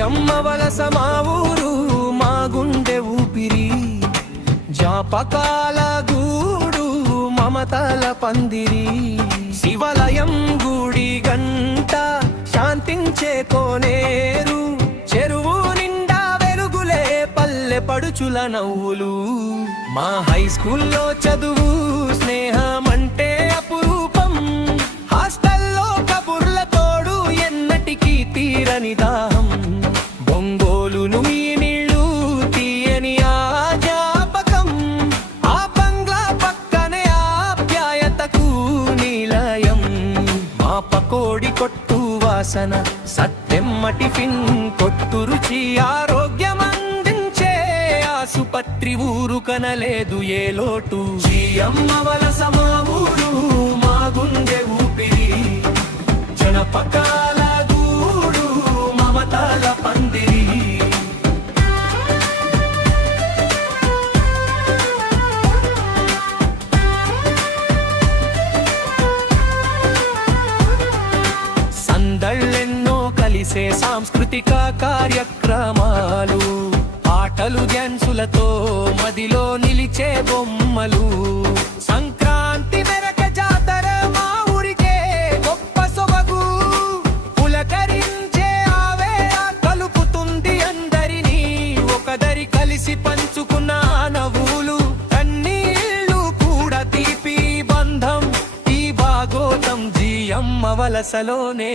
జీయమ్మ వలస మా ఊరు మా గుండె ఊపిరి, జాపకాల గూడు మమతల పందిరి. శివాలయం గుడి గంట శాంతించే కోనేరు, చెరువు నిండా వెలుగులే పల్లె పడుచుల నవ్వులు. మా హై స్కూల్లో చదువు స్నేహం అంటే అపురూపం, హాస్టల్లో కబుర్ల తోడు ఎన్నటికీ తీరని దాహం. బొంగోలును మీ నీళ్ళు తీయని ఆ జ్ఞాపకం, ఆ బంగ్లా పక్కనే ఆప్యాయతకు నిలయం. మా పకోడి కొట్టు వాసన, సత్తెమ్మ టిఫిన్ కొట్టు రుచి, ఆరోగ్యం అందించే ఆసుపత్రి ఊరు కనలేదు ఏ లోటు. జీయమ్మ వలస మా ఊరు మా గుండె ఊపిరి, జనపకాల గూడు మమతల పందిరి. సందళ్ళెన్నో కలిసే సాంస్కృతిక కార్యక్రమాలు, ఆటలు డ్యాన్సులతో మదిలో నిలిచే బొమ్మలు. సంక్రాంతి మెరక జాతర మా ఊరికే గొప్ప సొబగు, పులకరించే ఆవేళ కలుపుతుంది అందరినీ. ఒకదరి కలిసి పంచుకున్న నవ్వులు, కన్నీళ్ళు కూడా తీపి బంధం. ఈ భాగోతం జీయమ్మ వలసలోనే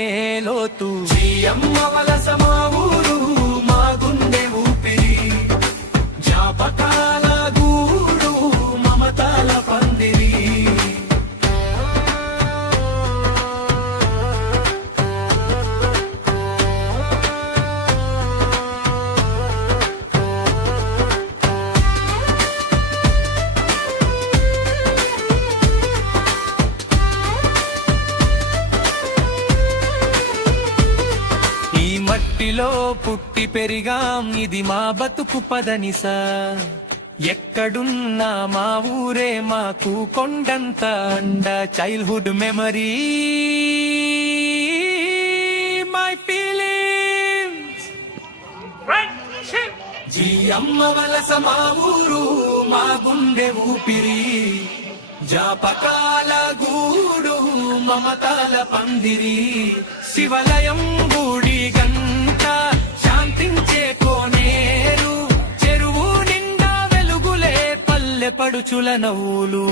లోతు. జీయమ్మ వలస మా ఊరు మా గుండె ఊపిరి, జాపకాల గూడు మమతల పందిరి. ఈ మట్టిలో పుట్టి పెరిగాం, ఇది మా బతుకు పదనిసా. ఎక్కడున్నా మా ఊరే మాకు కొండంత అండ. Childhood memory my feelings. Jiyyammavalasa మా ఊరు మా గుండె ఊపిరి, జాపకాల గూడు మమతల పందిరి. శివాలయం గుడి గంట శాంతించే కోనేరు, చెరువు నిండా వెలుగులే పల్లె పడుచుల నవ్వులు.